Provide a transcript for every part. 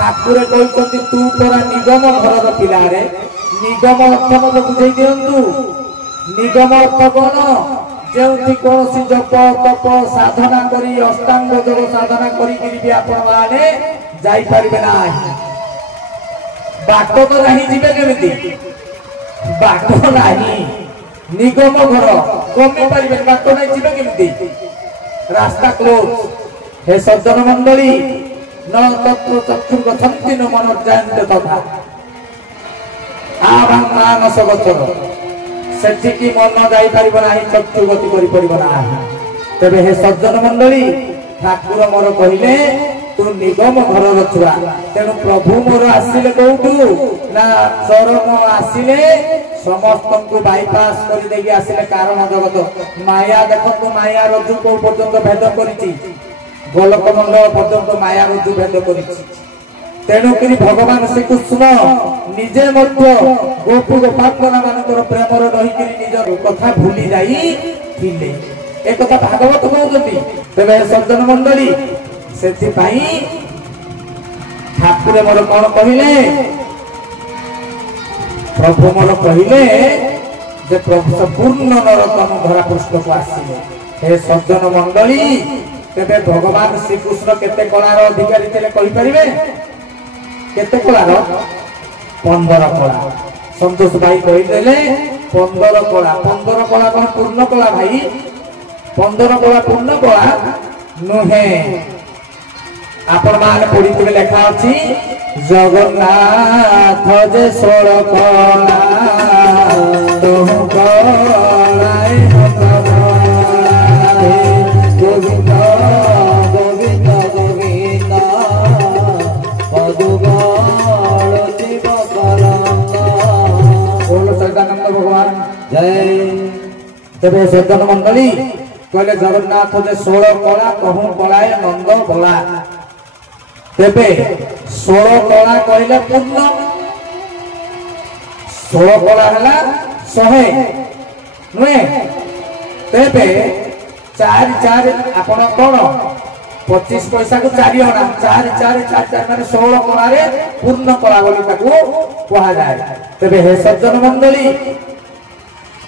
ठाकुर कहते तू परा निगम घर पिला रे निगम अर्थ मत बुझे दिंतु निगम अर्थ कौन जो कौन जप तप साधना करी अष्टांग योग साधना करी आपण माने जाई परिबे ना बाट तो नहीं जीवे केमिति बाट नहीं निगम घर कमी परिबे बाट नहीं जीवे केमिति रास्ता क्लोज हे सज्जन मंडली न तत्व चक्षु गछन्ति न मनोज्जायन्ते तथा आभां मानस गछर सेठिकी मन जाई परिबो नाही चक्षु गति करि परिबो नाही तबे हे सज्जन मंडली ठाकुर मोर कहिले तू निगम घर छुआ तेणु प्रभु मोर आसिले कोठू ना चरम आसिले समस्त को बाईपास कर देगी आसिले कारण जगत माया देखो माया रज्जु को पर्यंत भेद करिछि गोलक मंडल पर्यंत माया रज्जु भेद करिछि तेणुक भगवान श्रीकृष्ण निजे गोपी गोपालना मानकर प्रेमर रही निजर कथा भूली जाई एक भागवत कहते तेरे सज्जन मंडली से ठाकुर मोर कौन कहले प्रभु मोर कहले जे प्रभु पूर्ण नरोत्तम धरा पृष्ठ को आसिले हे सज्जन मंडली तेरे भगवान श्रीकृष्ण केते कलार अधिकारी थे कहि परिबे केते कलार 15 कला संतोष भाई कहीदेले 15 कला कौन पूर्ण कला भाई 15 कला पूर्ण कला नुहे आपण मान पढ़ी लेखा अच्छी जगन्नाथ जे 16 कला तुम कलाए गोविंद गोविंद गोविंद भगवान जय तेरे सज्जन मंडली कहले जगन्नाथ जे 16 कला कहूँ कलाए नंद कला तेबे 16 कला कहले पूर्ण 16 कला हला 100 नुए तेबे 4 आपण कोन 25 पैसा को 4 अना 4 माने 16 कला रे पूर्ण कला बोली ताको कहा जाए तेबे हे सज्जन मंडली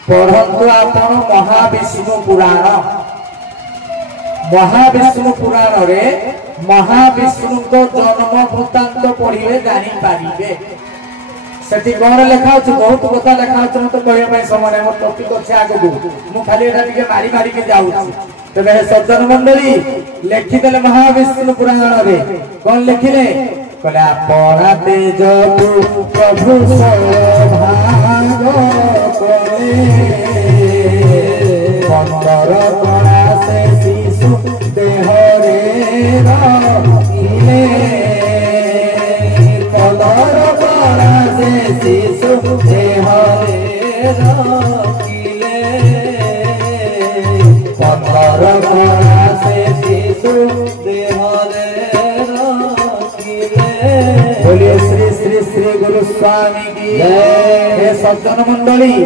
पढ़ंतु आपण महाविष्णु पुराण रे महाविष्णु को जन्म वृत्तांत पढ़िबे जानि पारिबे सेठी कोन लेखा अछि बहुत कथा लेखा अछि मत कहय पय समय हम टॉपिक अछि आगु मु खाली एटा टिके मारी के जाउ तबे सज्जन मंडली लेखि देले महाविष्णु पुराण रे कोन लेखिले कहले अपना तेज प्रभु भाग कोले 15 कला से शिशु देह रे रखिले 15 कला से शिशु देह रे रखिले 15 कला से शिशु देह रे बोलिए श्री श्री श्री गुरु स्वामी की हे सज्जन मंडली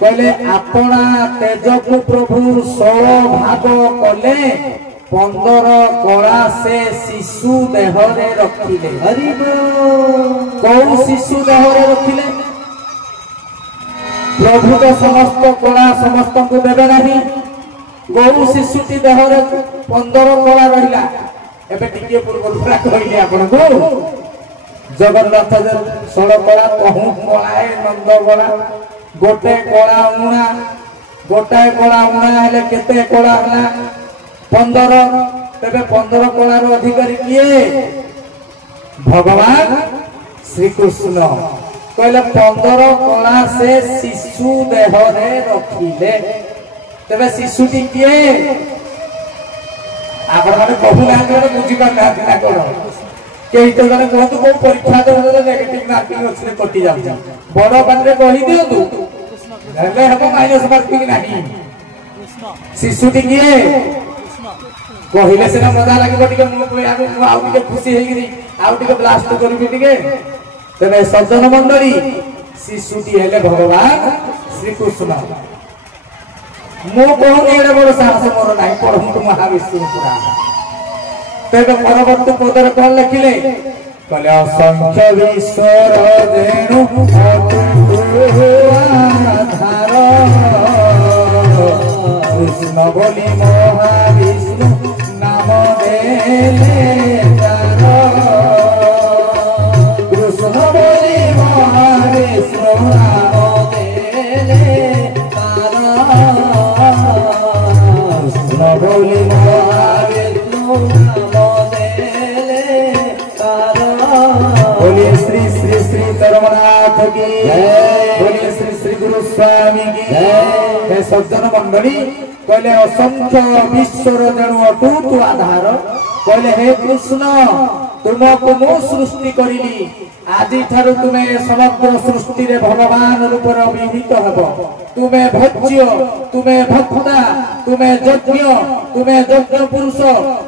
कहले अपना तेज को प्रभु 16 भाग कले 15 कला से शिशु देह रे रखिले कौ शिशु देह रे रखिले प्रभु तो समस्त कला समस्त को देवे नहीं गौ शिशुटी देह रे 15 कला रहिला एबे टिके पूर्व पूरा कहली आपण को जगन्नाथ 16 कला कहूँ कलाए नंद कला गोटे कला उणा गोटाए कला उणा हेले केते कला हला 15 तेबे 15 कलार अधिकारी किए भगवान श्री कृष्ण कहले 15 कला से शिशु देह रे रखिले तेबे शिशुटी किए आपण माने कहू ना बुझी पार ना कोन के तो जने कहतु को परीक्षा दे नेगेटिव मार्किंग अछि कटि जाउ बड़ पाtre कहि दियतु हेले हम माइनस मार्किंग नाही शिशुटी किए कहिले से मजा लागिबो टिके मु आउ टिके खुशी हेगिरी आउ टिके ब्लास्ट करबी टिके तबे सज्जन मंडली शिशुटी हेले भगवान श्री कृष्ण मु कहूनी एडे बड़ साहस मोर नाही पढ़ू महाविष्णु पुराण तेरे परवर्ती पदर कौन लिखिले कहले असंख्य विश्वर धेनु आधार कृष्ण बोली महाविष्णु नाम देले तार कृष्ण बोली महाविष्णु नाम देले तार कृष्ण बोली महाविष्णु नाम देले तार बोलिए श्री श्री श्री धर्मनाथ की जय बोलिए श्री श्री गुरु स्वामी की जय सज्जन मंडली कहले असंख्य विश्वर जणु अटू तू आधार कहले हे कृष्ण तुमको मु सृष्टि करिली आदि ठारू तुमे समग्र सृष्टि रे भगवान रूप अभिहित हब तुमे भज्य तुमे भक्ता तुमे यज्ञ पुरुष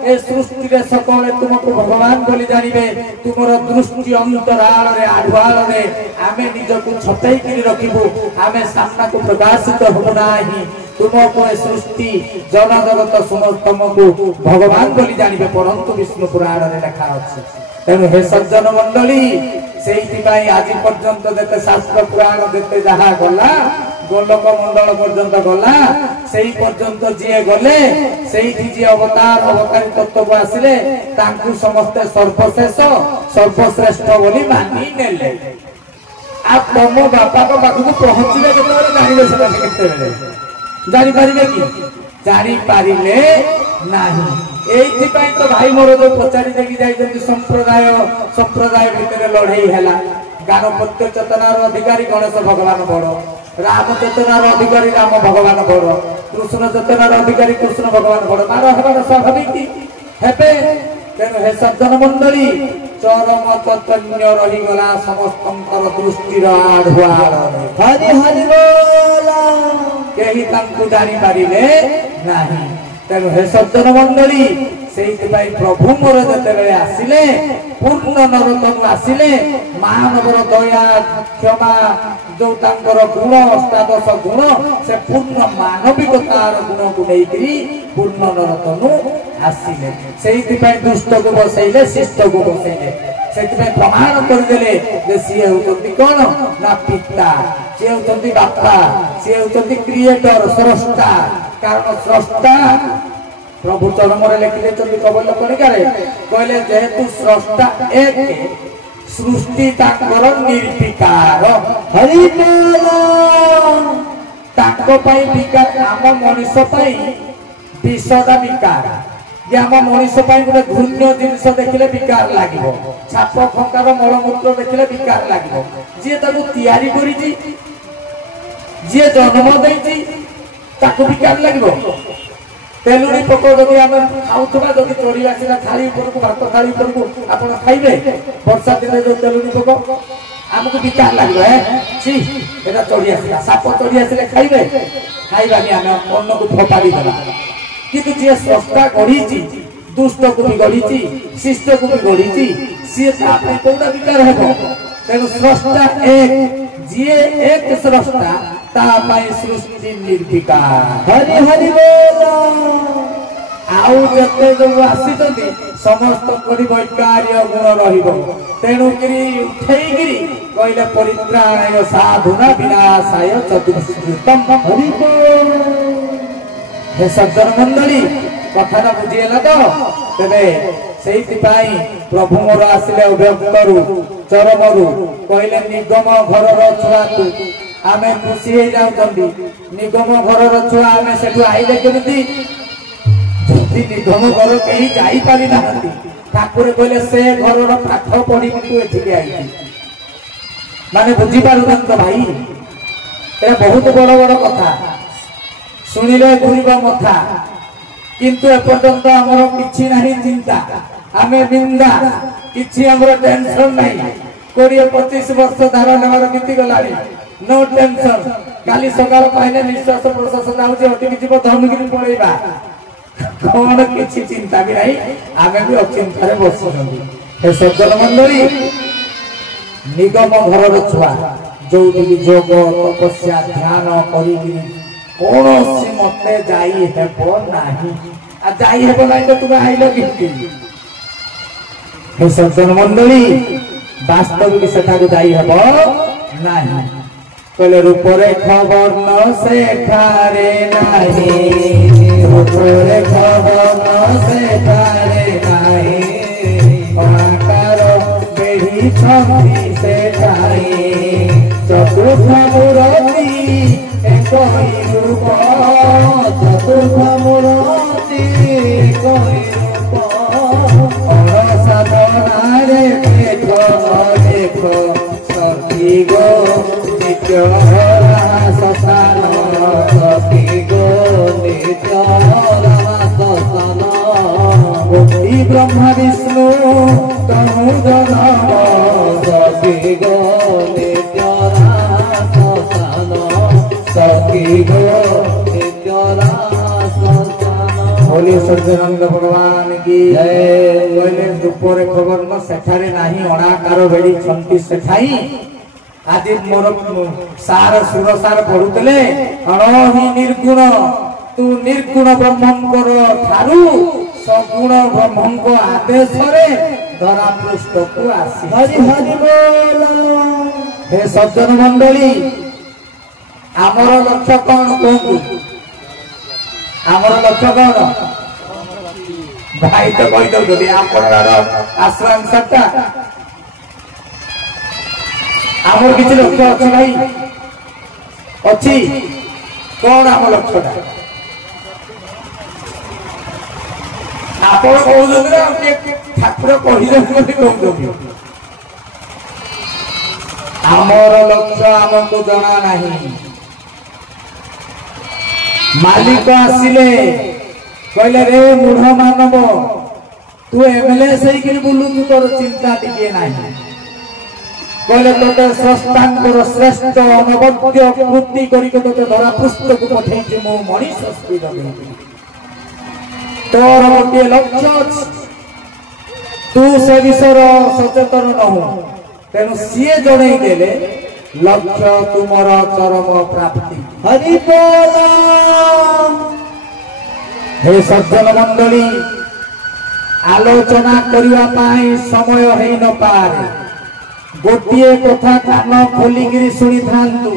ए सृष्टि रे सकले तुमको भगवान बोली जानिबे तुमर दृष्टि अंतराल रे आढवाल रे आमे निजको छतई करी रखिबु आमे सामना को प्रकाशित होबो नाही तुमको सृष्टि जन जगत समस्तमको भगवान बोली जानिबे परंतु विष्णु पुराण रे लिखा अछि तेणु हे सज्जन मंडली सेइथिपाई आज पर्यंत देते शास्त्र पुराण देते जहा गला गोलक मंडल पर्यंत गला सेई पर्यंत जिए गले सेइथि जे अवतारी तत्व आसिले तांकु समस्त सर्वशेष सर्वश्रेष्ठ बोली मानि नेले आ तम बापा को पाखु पहुंचले केते जानिबे सेटा केते बेले जानि पारिबे कि जानि पारिले नाही एइथिपाई तो भाई मोर जो पचारि देखि जाई संप्रदाय भितर लड़ाई हैला गान प्रत्यय चेतनार अधिकारी गणेश भगवान बड़ राम चेतनार अधिकारी राम भगवान बड़ कृष्ण चेतनार अधिकारी कृष्ण भगवान बड़ मार हेबार स्वाभाविक हेबे तेणु हे सज्जन मंडली चरम चैतन्य रही गला समस्तंकर दृष्टिर आढुआल हरि हरि बोल केही तांकु जानि पारिले नाही तेणु हे सज्जन मंडली से प्रभु मोर जिते आसिले पूर्ण नरोत्तम आसिले मानवर दया क्षमा जो गुण अष्टादश गुण से पूर्ण मानविकतार गुण को लेकर पूर्ण नरोत्तम आसिले से दुष्ट को बसैले शिष्ट को बसैले से प्रमाण करदे सी होती कौन ना पिता सी होती बापा सी होती क्रिएटर स्रष्टा कारण स्रष्टा प्रभु चरम लिखिले कबल कणिकार कहले जेहेतु स्रष्टा एक सृष्टि तांकर निर्विकार हरि विकार आम मनीष विषदा विकार जे आम मनीष गोटे घूर्ण्य जिनस देखिले विकार लगे छाप खंकार मलमूत्र देखिले विकार लगे जी तैयारी करी जी जन्म देती विकार लगे तेलुणी पोक जदि आम खाऊा जदि चढ़ी आसला थाली उपरकू भात थाली उपरकू आप खाइबे वर्षा दिन जो तेलुणी पोक आमको विकार लगे सी एटा चढ़ी आसला साप चढ़ी आसले खाइबे खाइबानी आम अन्न को फोपाड़ी देला किंतु जी स्रष्टा गढ़ी दुष्ट को भी गढ़ी शिष्ट को भी गढ़ी सी कौटा विकार हे तेणु स्रष्टा एक जी एक स्रष्टा सृष्टि निर्विकार हरि हरि बोल आउ जते जो आसी समस्त वैकार्य गुण रहिबो तेणु उठेगिरी कहले परित्राणाय साधुना विनाशाय चतुष्कृतम हरि बोल हे सज्जन मंडली कथा बुझीला तो तेरे प्रभु मोर आसिले अव्यक्तरु चरमरु कहले निगम घरर छुआ तू आमे खुशी हो जाउछंदी निगम घरर छुआ आमे सेठु आइले केमिति जति निगम घर कहीं जाई पारि नाहंती ठाकुर कहले से घरर पाठ पढ़ी तू एठिके आइछि माने बुझी पारुछन तो भाई ए बहुत बड़ बड़ कथा सुनिले घुरिबा मथा किंतु एपर्यंत हमर किछि नाही चिंता आमे बिंदा किछि हमर टेंशन नाही 20-25 वर्ष धार नेवार बीती गलानी नो टेंशन काली सकाळ पाइने निश्वास प्रश्वास जाउछि हटिक जीव धमगिरी पळेबा कोन किछि चिंता भी नाही आमे भी अचिंतारे बसुछंदी हे सज्जन मंडली निगम घरर छुआ जो जोग तपस्या ध्यान करी कौन मते जाई हेबो नाही आ जाई हेबो नाही तो तुम आइलो किंती हे सज्जन मंडली वास्तविक सेठाकु जाई हबो नाही कहले रूपरे खबर न सेठारे नाही रूपरे खबर न सेठारे नाही आकार बेही छंदी सेठाई चतुर्थ मूर्ति एकई रूप चतुर्थ मूर्ति एकई साधनारे देखो देखो सखी गो नित्योरा ससान सखी गो नित्योरा ससान बुद्धि ब्रह्मा विष्णु तनु जनम सखी गो नित्योरा ससान सखी गो नित्योरा बोले सज्जनानंद भगवान की जय बोले रूपरे खबर न सेठारे नाही अणाकार बेड़ी छंती सेठाई आदि मोर सार सुर सार पढुतले अणहि निर्गुण तू निर्गुण ब्रह्मंकर थारु सगुण ब्रह्मंक आदेश रे धरा पृष्ठ को आसी हरि हरि बोल हे सज्जन मंडली आमर लक्ष्य कौन कहू आमर लक्ष्य कौन भाई तो कही दौर आप आश्रांसा आमर किसी लक्ष्य अच्छी भाई अच्छी कौन आम लक्ष्य आप ठाकुर कही आमर लक्ष्य आमको जना नहीं मालिक आसिले कहले रे मूढ़ मानव तू एमएलए सही बुलू तोर चिंता टिके नहीं कहले तोते स्रष्टांकर श्रेष्ठ अनवद्य कृति करिके तोते धरा पुस्तक को पठेछि मो मनीष स्पीड तोर गोटे लक्ष्य तू से विषय सचेतन नहु तेणु सीए जणई देले लक्ष्य तुमर चरम प्राप्ति हरि बोल हे सज्जन मंडली आलोचना करिवा पाई समय हेई न पारे गोटिए कथा कान खोलिगिरी सुनी थांतु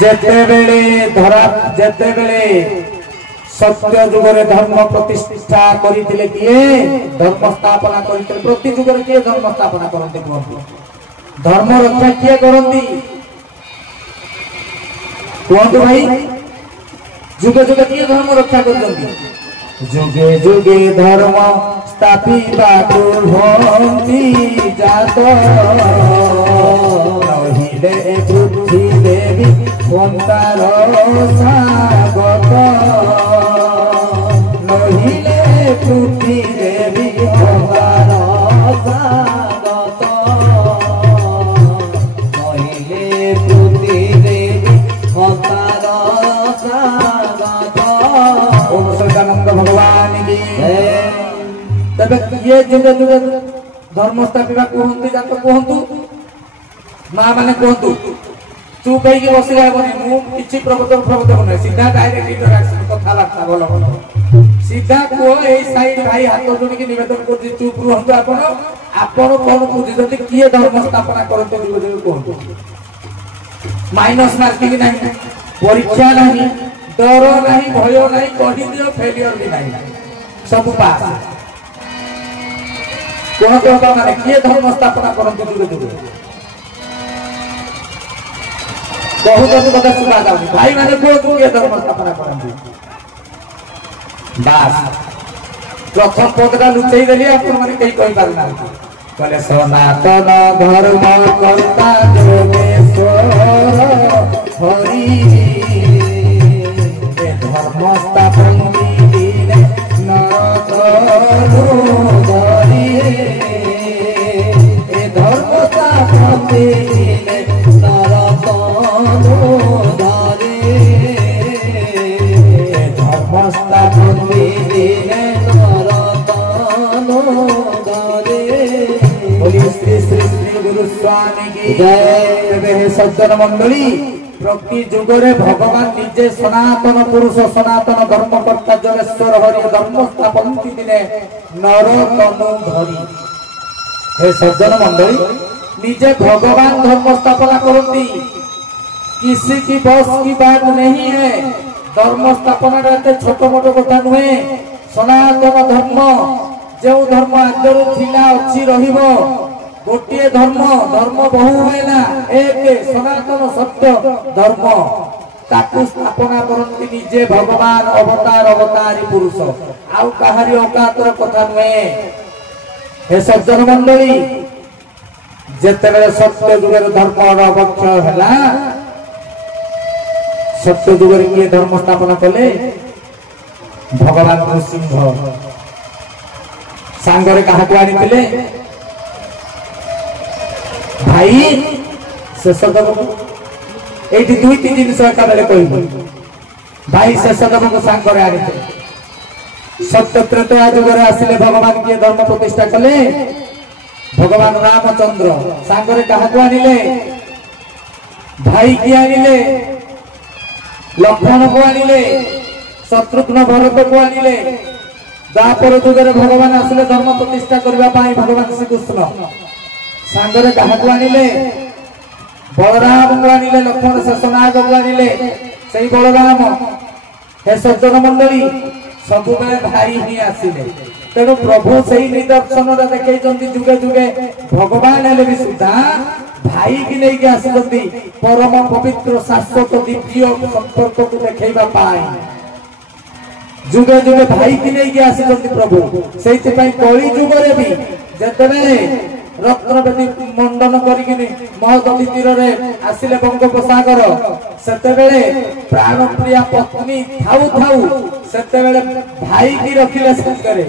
जेतेबेले धरा जेतेबेले सत्य जुगरे धर्म प्रतिष्ठा करितिले किए धर्म स्थापना करितिले प्रति जुगरे किए धर्म स्थापना करते धर्म रक्षा किए करती कहतु भाई जुगे जुगे किए धर्म रक्षा करते जुगे जुगे धर्म स्थापिता जात नहिले पृथ्वी देवी ओंकार सागत नहिले पृथ्वी देवी ओंकार सागत नहिले पृथ्वी देवी ओंकार सागत ओम सच्चिदानंद भगवान की जय तबे ये जुगे जुगे धर्म स्थापिता कहंतु जात कहंतु मां माने कहंतु चुप होइके बसिला हेबनी मु किछि प्रबोधन नै सीधा डायरेक्ट इंटरैक्शन कथा बार्ता बोल सीधा को ए साइड भाई हाथ जोड़ी के निवेदन कर चुप रहंतु आपण आपण कोन बुझिजति किए धर्म स्थापना करते जुगे कहंतु माइनस मार्किंग नहीं परीक्षा नहीं डर नहीं भय नहीं कहि दियो फेलियर भी नहीं सब पास कोन कहता माने किए धर्म स्थापना करते जुगे जुगे बहुत कथा सुना जाऊँ भाई मैंने को ये धर्म स्थापना करती बास प्रथम पदटा लुचई देली आपण माने कई कहि पारना कहले सनातन धर्म कर्ता योगेश्वर हरि ए धर्म स्थापन दिने नरकरु धरि ए धर्म स्थापन दिने स्वामी की जय। सज्जन मंडली प्रति जुगरे भगवान निजे सनातन पुरुष सनातन धर्मकर्ता जलेश्वर हरि धर्म स्थापनती दिने नर तनु धरी। हे सज्जन मंडली निजे भगवान धर्म स्थापना करती, किसी की बस की बात नहीं है। धर्म स्थापना रहते छोट मोट कथा नुहे। सनातन धर्म जो धर्म आदर थिला अच्छी रहिबो गोटे धर्म धर्म बहु है एक सनातन सत्य धर्म ताकू स्थापना करती निजे भगवान अवतार अवतारी पुरुष आउ कहारी औकातर कथा नुहे। हे सज्जन मंडली जेतेबेले सत्य जुगर धर्म अवक्षय हैला सत्य जुगर किए धर्म स्थापना कले भगवान नृसिंह सांगरे कहा को आनिथिले भाई शेषदेव एठी दुई तीन जिनिस एका बेले कहबो। भाई शेषदेव को सांगरे आनिथिले सत्य त्रेता जुगरे आसिले भगवान किए धर्म प्रतिष्ठा कले भगवान रामचंद्र सांगरे कहा को आनिले भाई की आनिले लक्ष्मण को आनिले शत्रुघ्न भरत को आनिले। द्वापर जुगरे भगवान आसिले धर्म प्रतिष्ठा करबा पाई भगवान श्री कृष्ण सांगरे कहा को आनिले बलराम को आनिले लक्ष्मण शेषनाग को आनिले सेई बलराम। हे सज्जन मंडली सब बेले भाई ही आसिले तेणु प्रभु सही निदर्शन देखे जुगे जुगे भगवान हेले भी सुधा भाई की नहीं के आसती परम पवित्र शाश्वत दिव्य संपर्क को देखा पाई जुगे जुगे भाई की नहीं के आसती प्रभु से कली जुगरे भी जेतेबेले रत्नवेदी मंडन करिकिनी महदती तीर आसिले बंगोपसागर सेतेबेले प्राण प्रिया पत्नी थाउ थाउ सेतेबेले भाई की रखिले संगरे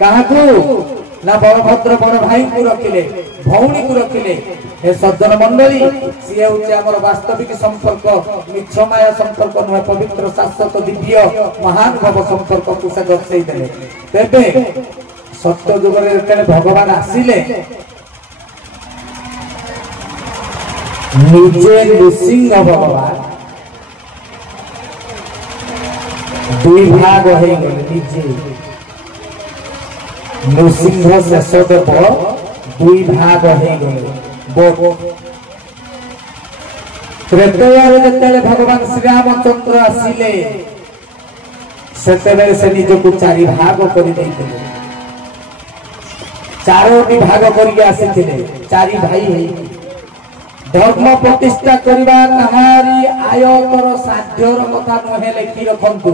काहाकू ना बलभद्र बड़ भाई को रखिले भौणी को रखिले। हे सज्जन मंडली सी होचे हमर वास्तविक संपर्क मिछ माया संपर्क नुहे पवित्र शाश्वत दिव्य महानुभव संपर्क को से दर्शाई देले। तेबे सत्य जुगरे जेतेबेले भगवान आसिले निजे नृसिंह भगवान दुई भाग हो गए निजे नृसिंह शेषदेव दुई भाग हो गए। त्रेतयारे जेतेबेले भगवान श्री रामचंद्र आसिले सेतेबेले से निजको चारि भाग करि दैथिले चारोटी भाग करके आसिथिले चारि भाई है। धर्म प्रतिष्ठा करबा कहारी आयतर साध्यर कथा नहे लेखि रखंतु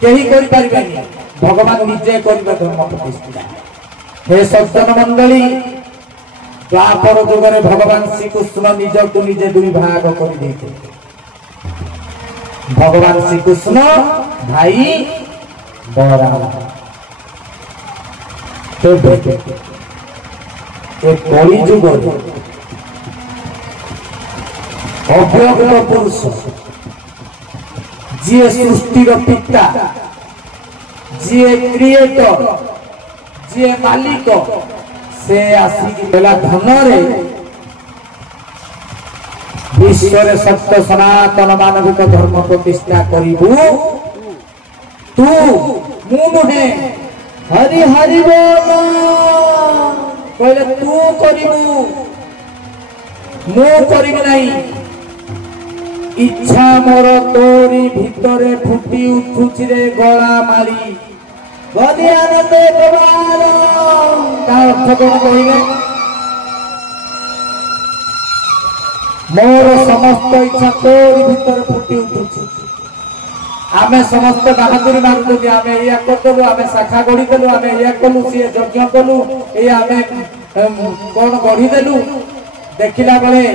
केही करि परिबेनी भगवान निजे करिबा धर्म प्रतिष्ठा। हे सज्जन मंडली द्वापर जुगरे भगवान श्री कृष्ण निजको निजे दुई भाग करि दैथिले। भगवान श्री कृष्ण भाई बलराम कली जुग अव्यक्त पुरुष जी सृष्टिर पिता जी क्रिएटर जी मालिक से आसिक बेला धनरे विश्व सत्य सनातन मानविक धर्म प्रतिष्ठा करिबु तू मु नुहे हरि हरि बोल कहले तू करिबु मु करिबि नहीं। इच्छा मोर तोरी भितरे फुटी उठुछि रे गला मारी गदी आनंदे कबाल का अर्थ कोन कहिले मोर समस्त इच्छा तोरी भितरे फुटी उठुछि। आमे समस्त बहादुरी मारुछी आमे या करदेलु आमे शाखा गढ़ी देलु आमे या कलु सी यज्ञ कलु ए आमे कोन गढ़ी देलु देखिला बेले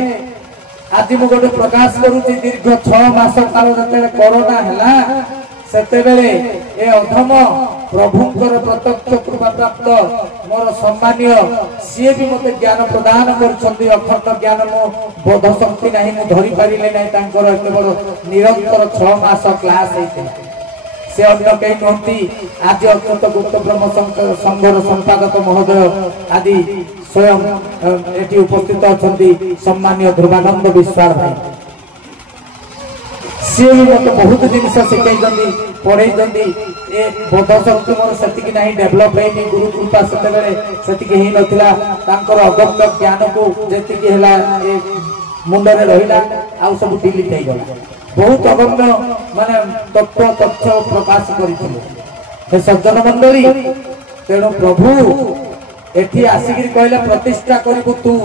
आज मु गोटे प्रकाश करूची दीर्घ 6 मास काल जते कोरोना हैला सेते बेले ए अधम प्रभुंकर प्रत्यक्ष कृपा प्राप्त मोर सम्मानीय सी भी मते ज्ञान प्रदान करछंती अखंड ज्ञान मो बोध शक्ति नाही मु धरि पारिले नाही तांकर एते बड़ निरंतर 6 मास क्लास हेते से अन्य कई नहती आज अत्यंत गुप्त ब्रह्म संघर संपादक महोदय आदि स्वयं एटी उपस्थित अछंती सम्मानीय ध्रुवानंद विश्वास भाई सी भी मत बहुत जिन शिखई पढ़े ए बोध शक्ति मोर से ना डेभलप है गुरु कृपा से नथिला अगम्य ज्ञान को जी मुंडे रहा आउ सब डिलीट हो गला बहुत अगम्य माने तत्व तथ्य प्रकाश करते सज्जन मंडली तेणु प्रभु एठी आसिक कहले प्रतिष्ठा करू तू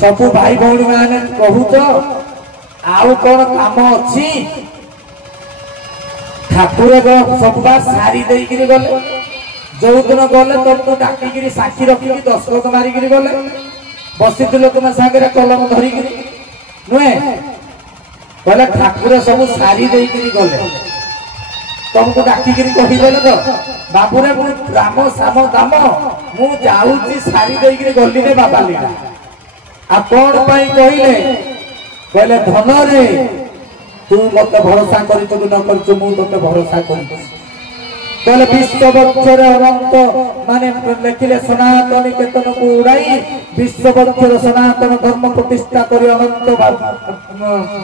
सबु भाई भौणी मैंने कहूच आउ कौन काम अच्छी ठाकुर सब बार सारी देकर गले जो दिन गले तुमको डाकिकी साक्षी रखिकी दस्तखत मारिक गले बसी तुम सागर कलम धरिक नुहे कहले ठाकुर सब सारी देकर गले तुमको डाकिकी कहीदेले तो बाबूरे मु राम साम दाम मु जाऊँगी सारी देकर गली रे बाबा लीला आ कौन पाई कहले कहले धन रे तू मत भरोसा करिछु न करिछु मु तते भरोसा करिछु कहले विश्व वक्षर अनंत माने लेखिले सनातन केतन को उड़ाई विश्व वक्षर सनातन धर्म प्रतिष्ठा करी अनंत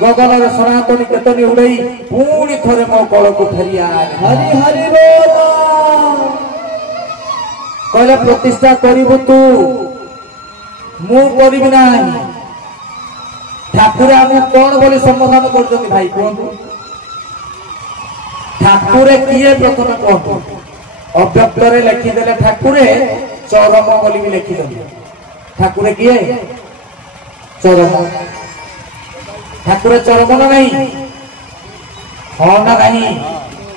गगन रे सनातन केतन उड़ाई पूरी थरे मो कळ को फेरिया हरि हरि बोल कहले प्रतिष्ठा करिबु तू मु करिबि नाही ठाकुर आम कौन बोली संबोधन कर भाई कहतु ठाकुर किए प्रथम कहतु अव्यक्त लिखिदे ठाकुर चरम बोली भी लिखिदे ठाकुर किए चरम ठाकुर चरम ना नहीं हाँ ना नहीं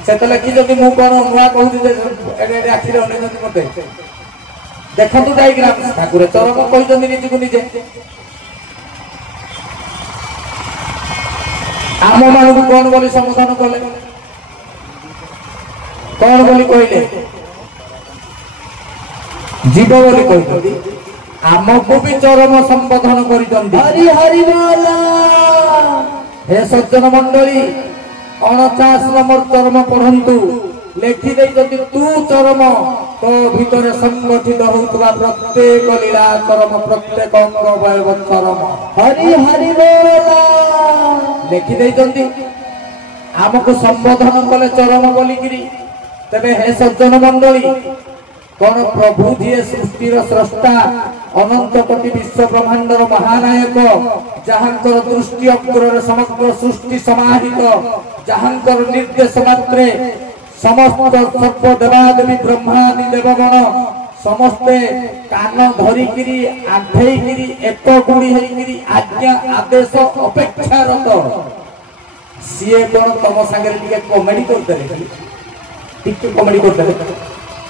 से तो लिखिं मु कौन नुआ कहूँ आखिर मत देखु डायग्राम ठाकुर चरम कहते निजक निजे आम मान को कौन बोली संबोधन कले कौन बोली कहले जीव बोली कहते आमको भी चरम संबोधन कर हरि हरि बोल हे सज्जन मंडली 49 नंबर चरम पढ़ंतु लेखि दे तू चरम तो भीतर संगठित होउतबा प्रत्येक लीला चरम प्रत्येक अंग चरम हरि हरि बोल लेखि दे आमको संबोधन कले चरम बोलिकी तेरे हे सज्जन मंडली कौन प्रभु जी सृष्टिर स्रष्टा अनंत कोटि विश्व ब्रह्मांडर महानायक जहांकर दृष्टि अग्र समग्र सृष्टि समाहित जहांकर निर्देश मात्रे समस्त सर्व देवादेवी ब्रह्मादि देवगण समस्ते कान धरिकी आधेकरी एक गुड़ी होकर आज्ञा आदेश अपेक्षारत सी कौन तुम सागर कमेडी करते कमेडी करते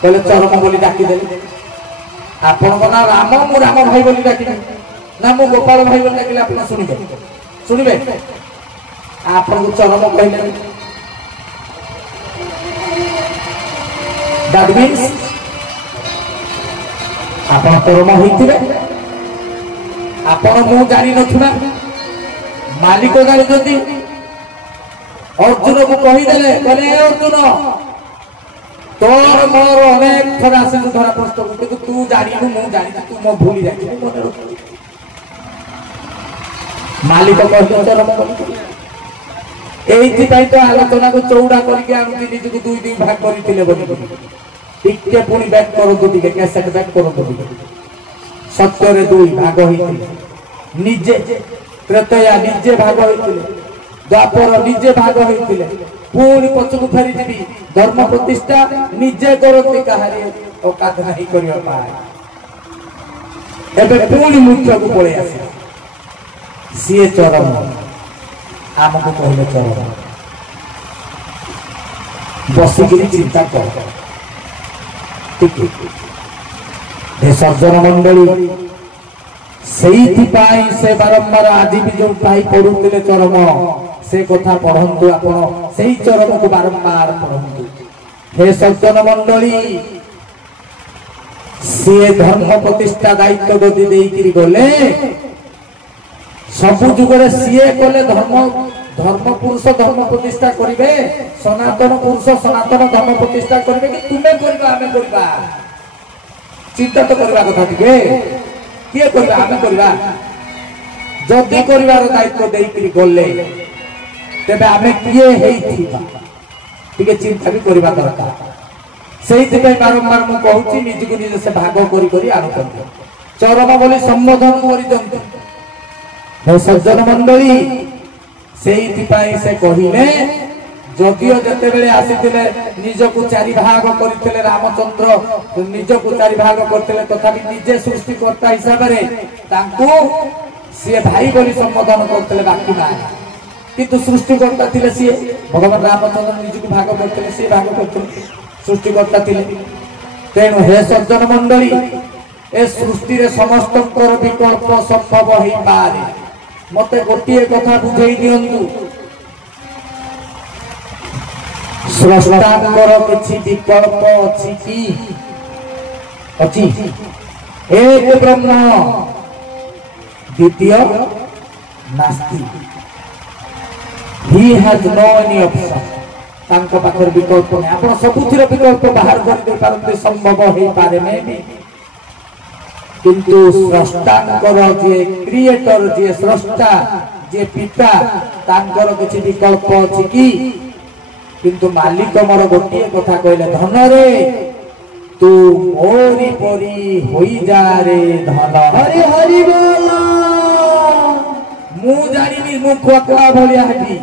कहले चरम बोली डाकिदे आपण ना राम मु राम भाई बोली डाकिदे ना मु गोपाल भाई बोली डाकिले आपण सुनिबे सुनिबे आपण को चरम कहले दैट मींस आपण चरम होइतिबे आपण मु जानि नथुना मालिक जानि जति अर्जुन को कहिदेले कहले अर्जुन तोर मोर अनेक थर आसे धरा प्रश्न किंतु तू जानिनु मु जानि तू मो भूली जानि मालिक कहतो चरम एइथि पई तो आलोचना को चौड़ा करके आनुति निजु दुई दुई भाग करितिले बोली टिके पुनी बैक करतो टिके कैसेट बैक करतो टिके सत्य रे दुई भाग होइतिले निजे त्रेतया निजे भाग होइतिले द्वापर निजे भाग होइतिले पूरी पछकु फेरी जीवी धर्म प्रतिष्ठा निजे करती कहारी औकात नहीं करियो पाए एबे पूरी मुख्य को पळे आसे सीए चरम आमको कहले चरम बसिगिरी चिंता कर ठीक हे सज्जन मंडली सेइथि पाई से बारंबार आज भी जो पाई पढुतिले चरम से कथा पढ़ंतु आपण सेही चरम को बारंबार पढ़ंतु हे सज्जन मंडली से धर्म प्रतिष्ठा दायित्व गति देइकिरी गले सब जुगरे सीए कले धर्म धर्म पुरुष धर्म प्रतिष्ठा करिवे सनातन पुरुष सनातन धर्म प्रतिष्ठा करिवे कि तुमे करबा आमे करबा चिंता तो करबा कथा टिके किए करबा आमे करबा जति करिवार दायित्व देइकिरी गले तेबे आमे किए हेइथिबा टिके चिंता भी करबा दरकार सेहित बारंबार मु कहूची निजको निज से भाग करी करी आनुचंती चरम बोली संबोधन करिदंती हे सज्जन मंडली सेहित से कहिले जदियो जते बेले आसीथिले निजको चारि भाग करथिले रामचंद्र निजको चारि भाग करथिले तथापि निजे सृष्टिकर्ता हिसाब रे तांको से भाई बोली संबोधन करथिले बाकी ना किंतु सृष्टिकर्ता थिले से भगवान रामचंद्र निजको भाग करथिले से भाग करथिले सृष्टिकर्ता थिले तेणु हे सज्जन मंडली ए सृष्टि रे समस्तकर विकल्प संभव होई पारे मते गोटिए कथा बुझेई दियंतु स्रष्टांकर किछि विकल्प अछि कि अछि एक ब्रह्म द्वितीय नास्ति he has no any option तांको पाखर विकल्प नै आपण सबुथिर विकल्प बाहर कर दे पारते संभव होई पारे नै भी किंतु स्रष्टांकर जे क्रिएटर जे स्रष्टा जे पिता तांकर किछि विकल्प अछि कि किंतु मालिक मोर गोटिए कथा कहले धन रे तू मोरी परी होई जा रे धन हरि हरि बोल मु जानिनी मु खोकला भलिया हटी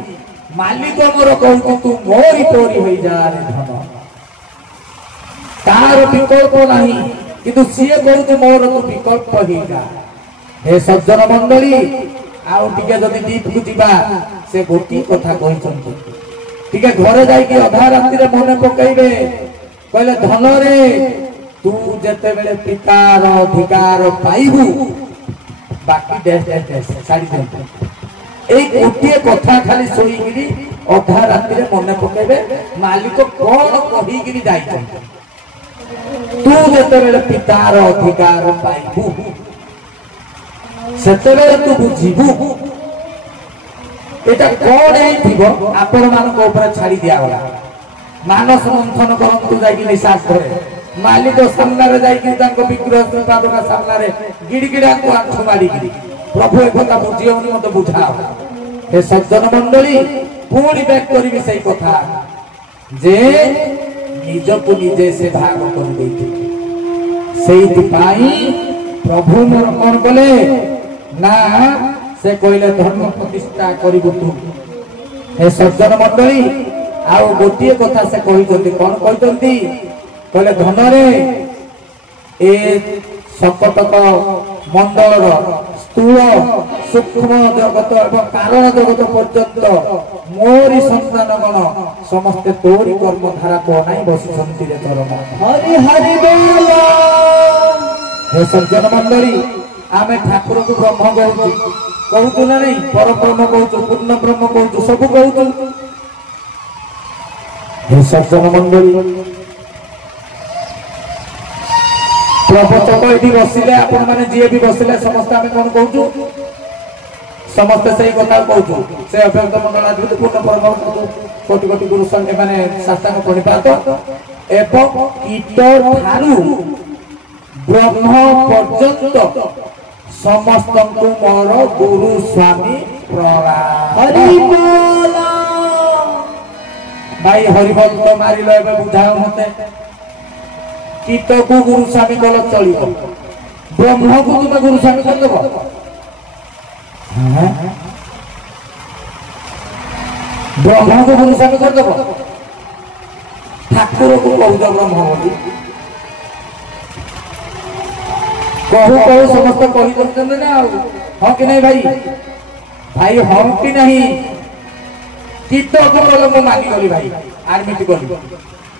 मालिक मोर कहू तू मोरी परी होई जा रे धन तार विकल्प नहीं किंतु सिए कहू मोर तू विकल्प होई जा हे सज्जन मंडली आउ टिके जदी दीप को दिबा से गोटी कथा कहिसंती टिके घरे जाई कि अधा रात्रि रे मने पकइबे कहले धन रे तू जते बेले पितार अधिकार पाइबू बाकी देश देश साड़ी दे एक गोटिए कथा खाली सोईगिरी अधा रात्रि रे मने पकइबे मालिक कोन कहिगिरी जाई तू जते बेले पितार अधिकार पाइबू सेते बेले तू बुझिबू एटा कोन हे थिबो आपण मानको ऊपर छाड़ी दिया होला मानस मंथन करंतु जाई कि शास्त्र मालिक सामना रे जाई कि तांको विग्रह पादका सामना रे गिड़गिड़ा को आंख मारी गिरी प्रभु एक कथा बुझियोनी मते बुझाओ हे सज्जन मंडली पूरी बैक करिबी सही कथा जे निजको निजे से भाग कर देती सेहिति पाई प्रभु मोर कोन बोले ना से कहले धर्म प्रतिष्ठा करिबु तू हे सज्जन मंडली आउ गोटिए कथा से कहितंती कोन कहितंती कहले धन रे ए सकतक मंडलर स्थूल सूक्ष्म जगत एवं कारण जगत पर्यंत मोरी संतान गण समस्त तोरी कर्म धारा को नाही बसिसंती रे चरण हरि हरि बोल हे सज्जन मंडली आमे ठाकुर को ब्रह्म कहू कहू ना नहीं पर ब्रह्म कहू पूर्ण ब्रह्म कहू सब कहू हे सज्जन मंडली प्रवचक ये बसिले आपण माने जे भी बसिले समस्त आमे कोन कहू समस्त सही कथा कहू से अभ्यक्त मंडलाधिपति पूर्ण ब्रह्म कोटि कोटि गुरु संगे माने शास्त्र पढ़िपात एवं कीट थारु ब्रह्म पर्यंत समस्त को मोर गुरु स्वामी प्रणाम हरि बोल भाई हरिबोल तो मारिलो एबे बुझाओ मते कीट को गुरु स्वामी कल चलिबो ब्रह्म को तुम गुरु स्वामी कर देबो ब्रह्म को गुरु स्वामी कर देबो ठाकुर को कहू ब्रह्म बोली कहू कहू समस्त कही करते ना हाँ कि नहीं भाई भाई हाँ कि नहीं कीट को कल मु मानी गली भाई आडमिट करी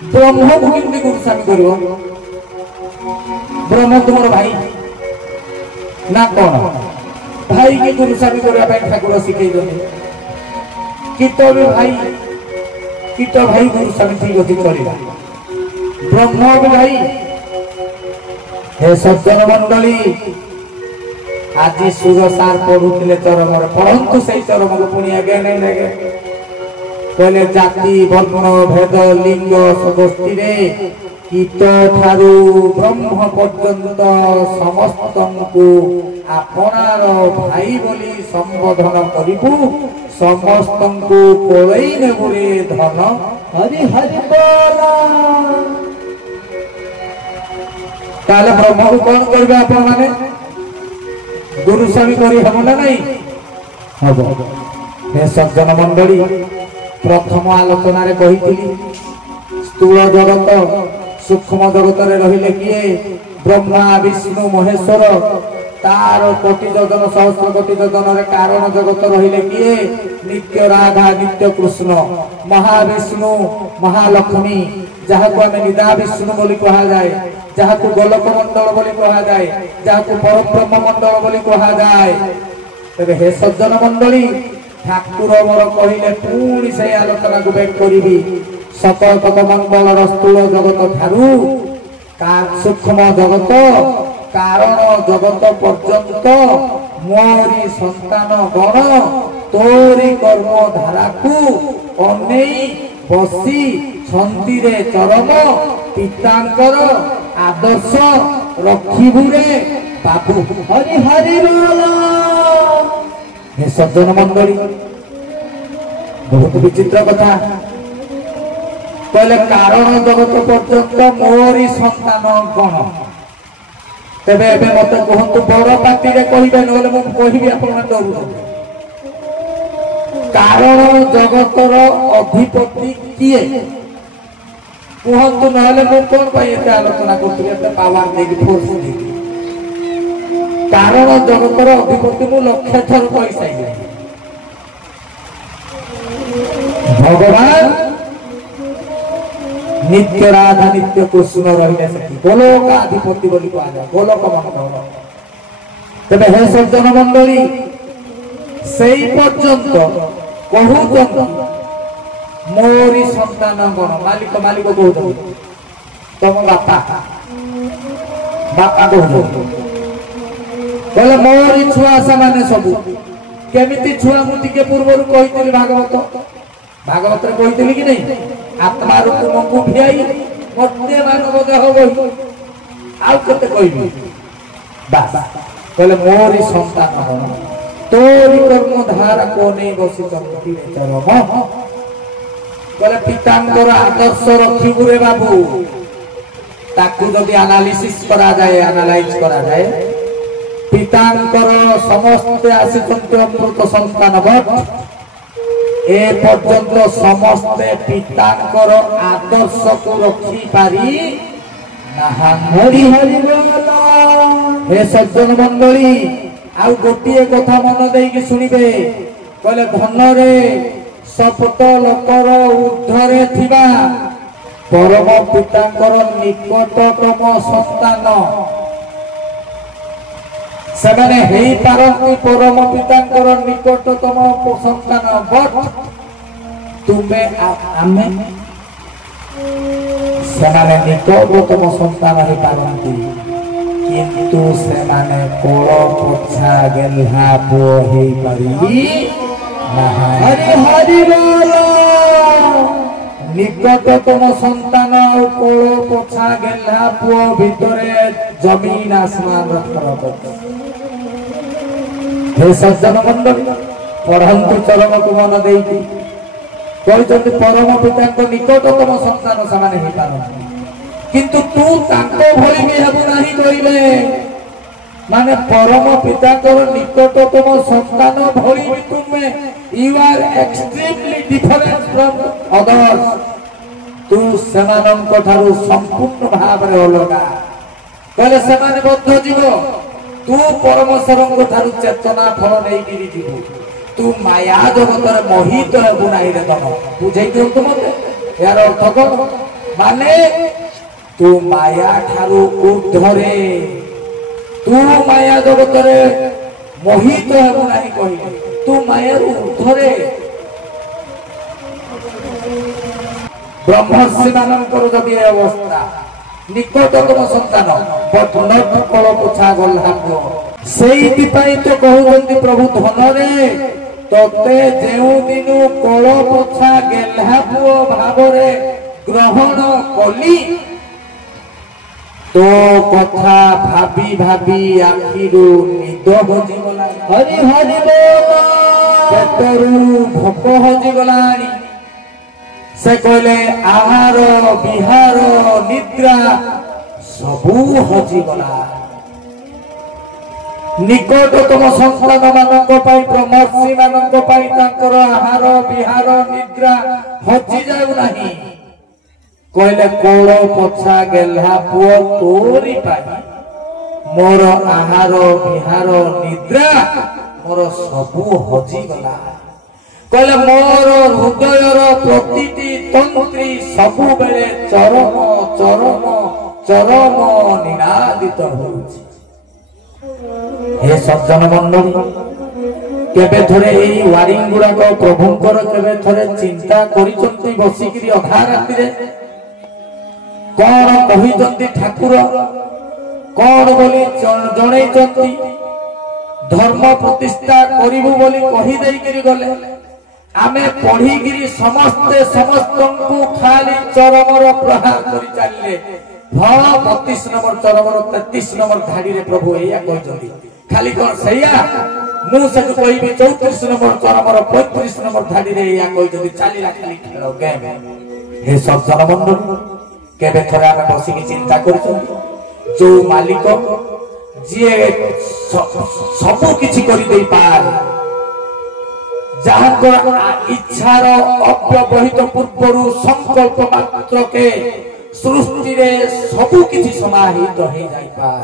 ब्रह्म को केमती गुरु स्वामी कर ब्रह्म तुम भाई ना कौन भाई की गुरु स्वामी करने ठाकुर शिखे कीट भी भाई कीट भाई गुरु स्वामी ठीक अच्छी चलवा ब्रह्म भी भाई हे सज्जन मंडली आज सुरसार पढ़ुले चरम पढ़ंतु से चरम को पुणी आगे नहीं लगे कहले जाति वर्ण भेद लिंग समष्टि रे कीट ठारू ब्रह्म पर्यंत समस्त को आपणार भाई बोली संबोधन करिबु समस्तंकु कोळई नेबुरे धन हरि हरि बोल। ताले ब्रह्म को कौन करबे आपण माने गुरु स्वामी करी हम ना नहीं हबो। हे सज्जन मंडली प्रथम आलोचना रे कहितली स्थूल जगत सूक्ष्म जगत रे रहिले किए ब्रह्मा विष्णु महेश्वर तार कोटि योजन सहस्र कोटि योजन रे कारण जगत रहिले किए नित्य राधा नित्य कृष्ण महाविष्णु महालक्ष्मी जहाँ को आमे निदा विष्णु बोली कहा जाए जहाँ को गोलक मंडल बोली कहा जाए जहाँ को परब्रह्म मंडल बोली कहा जाए। तबे हे सज्जन मंडली ठाकुर मोर कहिले पुणी से आलोचना को बेक करिबी सतत मंडल स्थूल जगत ठारू का सूक्ष्म जगत कारण जगत पर्यंत मोरी संतान गण तोरी कर्म धारा को अनेई बसी छंतीरे चरम पितांकर आदर्श रखिबुरे बाबू हरि हरि बोल। हे सज्जन मंडली बहुत विचित्र कथा कहले कारण जगत पर्यंत मोरी संतान गण तेबे एबे मते कहंतु बड़ पार्टी रे कहिबे नले मु कहिबी आपन डरु कारण जगतर अधिपति किए कहंतु नले मु कोन पई एते आलोचना करतु एते पावर देगी फोर्स देगी कारण जगतर अधिपति मु लक्ष्य थर कहि साइले भगवान नित्य राधा नित्य कृष्ण रहिले सखी गोलोक अधिपति बोली कहा जाए गोलोक मंडल। तबे हे सज्जन मंडली सेई पर्यंत कहूचंत मोरी संतान गण मालिक मालिक कहूचंत तुम बापा बापा कहूचंत बोले मोरी छुआ सामान्य सबू केमिति छुआ मु टिके पूर्वरु कहितली भागवत रे कहितली कि नहीं आत्मा रूप मकु भियाई मध्य मानव देह बहि आउ कते कहबी बस कहले मोरी संतान गण तोरी कर्म धारा को नहीं बसी चंती चरम कहले पितांकर आदर्श रखिबुरे बाबू ताकू जदि एनालिसिस करा जाए एनालाइज करा जाए पितांकर समस्त आसीचंती अमृत संतान भट ए पर्यंत समस्ते पितांकर आदर्श को रखी पारी हरि हरि बोल। हे सज्जन मंडली आउ गोटिए कथा मन देकी सुनिबे कहले धन रे सप्त लोकर ऊर्ध्वरे थिबा परम पितांकर निकटतम संतान सेमाने हेई पारंती परम पितांकर निकटतम संतान बट तुमे आमे सेमाने निकटतम संतान हे पारंती किंतु सेमाने कोळ पोछा गेल्हा पो हेई पारी हरि हरि बोल। निकटतम संतान कोळ पोछा गेल्हा पो भितरे जमीन आसमान फरक। हे सज्जन मंडल पढ़ंतु चरण को मन देती कहते परम पिता निकटतम संतान सामाने ही पारंती किंतु तू ताको भली भी हेबु नाही करिले माने परम पिता निकटतम संतान भली भी तुमे you are extremely different from others तू सेमानंक ठारू संपूर्ण भाव रे अलगा कहले सेमाने बद्ध जीव तू परमेश्वर ठारू चेतना फल नहीं गिरी जीवु तू माया जगत रे मोहित हेबु नाही रे तन बुझै दियो तो मते यार अर्थ कोन माने तू माया ठारू ऊर्ध्वरे तू माया जगत रे मोहित हेबु नाही कहिले तू माया ऊर्ध्वरे ब्रह्मर्षि मानकर जदि अवस्था निकटतम संतान बट कल पोछा गल्हा सेइति पई तो कहउछन्ति प्रभु धन रे तते जेउ दिनु कल पोछा गेल्हा पुओ भाव रे ग्रहण कली तो कथा भाबी भाबी आखिरु ନିଦ ହଜିଗଲା ହରି ହରି ବୋଲ ପେଟରୁ ଭୋକ ହଜିଗଲାଣି ସେ କହିଲେ ଆହାର ବିହାର ନିଦ୍ରା ସବୁ ହଜିଗଲା ନିକଟତମ ସନ୍ତାନ ମାନଙ୍କ ପାଇଁ ବ୍ରହ୍ମର୍ଷି ମାନଙ୍କ ପାଇଁ ତାଙ୍କର ଆହାର ବିହାର ନିଦ୍ରା ହଜି ଯାଉନାହିଁ କହିଲେ କୋଳ ପଛା ଗେହ୍ଲା ପୁଅ ତୋରି ପାଇଁ ମୋର ଆହାର ବିହାର ନିଦ୍ରା ମୋର ସବୁ ହଜିଗଲା କହିଲେ ମୋର ହୃଦୟର ପ୍ରତିଟି ତନ୍ତ୍ରୀ ସବୁବେଳେ ଚରମ ଚରମ ଚରମ ନିନାଦିତ ହେଉଛି हे सज्जन मंडल केबे थोड़े एई वारिंग गुड़ाक प्रभुंकर केबे थोड़े चिंता करिसंती बसिकिरी अधा राति रे कोन कहिसंती ठाकुर कोन बोली जणैसंती धर्म प्रतिष्ठा करिबु बोली कहि देइकिरी गले आमे पढिकिरी समस्ते समस्तंकु खाली चरमर प्रहार करि चालले भल 32 नंबर चरमर 33 नंबर धाड़ी रे प्रभु एया कहिसंती खाली कौन सैया मुझे कहबी 34 नंबर चरमर 35 नंबर धाड़ी रे या कहि चलीला खाली खेल गेम हे सज्जन मंडल केबे थोड़े आमे बसी की चिंता करछन जो मालिक जे सब किछि करि देई पार जहां इच्छार अव्यवहित पूर्वरु संकल्प मात्र के सृष्टि रे सब किछि समाहित हो जाई पार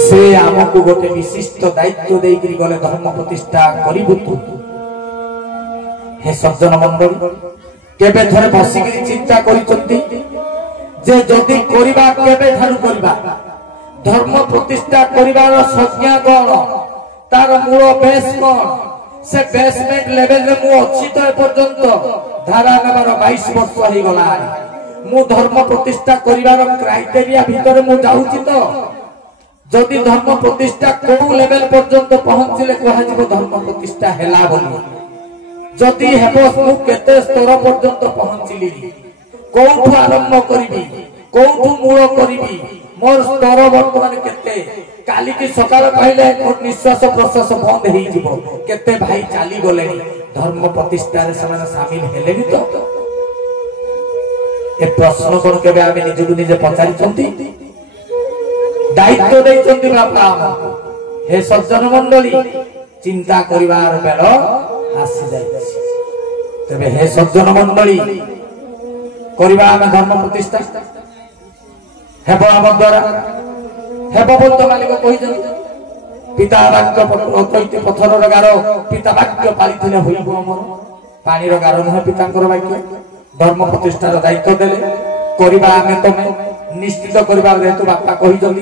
से आमको गोटे विशिष्ट दायित्व देकरी गले धर्म प्रतिष्ठा करिबु तू हे सज्जन मंडल केबे थरे बसिकरी चिंता करिसंती जे जदी करिबा केबे थारु करिबा धर्म प्रतिष्ठा करिवार संज्ञा कोन तार मूल बेस कोन से बेसमेंट लेवल रे मु अछि तो पर्यंत धारा नंबर 22 वर्ष होई गला मु धर्म प्रतिष्ठा करिवार क्राइटेरिया भीतर मु जाउची तो जदि धर्म प्रतिष्ठा को लेवल पर्यंत पहुंचले कह धर्म प्रतिष्ठा हेला बोली जदि हेबो मु केते स्तर पर्यंत पहुंचली कोठु आरंभ करिवि कोठु मूल करिवि मोर स्तर वर्तमान केते काली की सकाळ पाइले मोर निश्वास प्रश्वास बंद हेई जिवो केते भाई चाली गले धर्म प्रतिष्ठा रे समान शामिल हेलेनी तो ए प्रश्न कोन केबे आमे निजु निजे पचारि चंती दायित्व देइचंती बापा हे सज्जन मंडली चिंता करिवार बेल आसी जाइछि तबे हे सज्जन मंडली करिबा आमे धर्म प्रतिष्ठा हेबो हम द्वारा हेबो बोल तो मालिक कहिजन पिता वाक्य अतैति पत्थर रो गारो पिता वाक्य पालिथिने होइबो हमर पानी रो गारो न पितांकर वाक्य धर्म प्रतिष्ठा रो दायित्व देले करिबा आमे तमे निश्चित करिबार हेतु बापा कहिजन